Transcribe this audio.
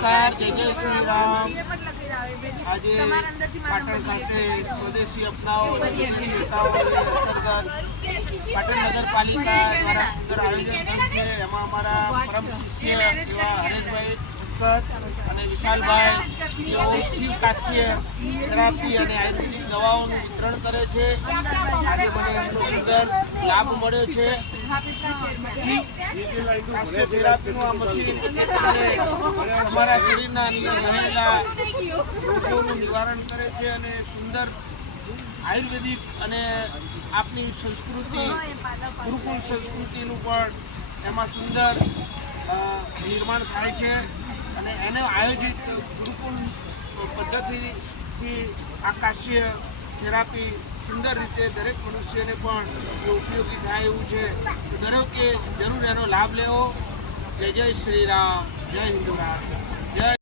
નમસ્કાર, જય જય શ્રી રામ। આજે પાટણ ખાતે સ્વદેશી અપનાવો વિદેશી હટાવો અંતર્ગત પાટણ નગરપાલિકા દ્વારા સુંદર આયોજન થયું છે। એમાં અમારા પરમ શિષ્ય એવા હરેશભાઈ અને વિશાલભાઈ તેઓ શિવ કાશ્ય થેરાપી અને આયુર્વેદિક દવાઓનું વિતરણ કરે છે। આજે મને એમનો સુંદર લાભ મળ્યો છે। શિવ કાશ્ય થેરાપીનું આ મશીન તમારા શરીરના અંદર રહેલા રોગોનું નિવારણ કરે છે અને સુંદર આયુર્વેદિક અને આપણી સંસ્કૃતિ ગુરુકુળ સંસ્કૃતિનું પણ એમાં સુંદર નિર્માણ થાય છે અને એને આયોજિત ગુરુકુળ પદ્ધતિથી આ કાશ્ય થેરાપી સુંદર રીતે દરેક મનુષ્યને પણ ઉપયોગી થાય એવું છે। તો દરેકે જરૂર એનો લાભ લેવો। જય જય શ્રી રામ, જય હિન્દુ રાષ્ટ્ર।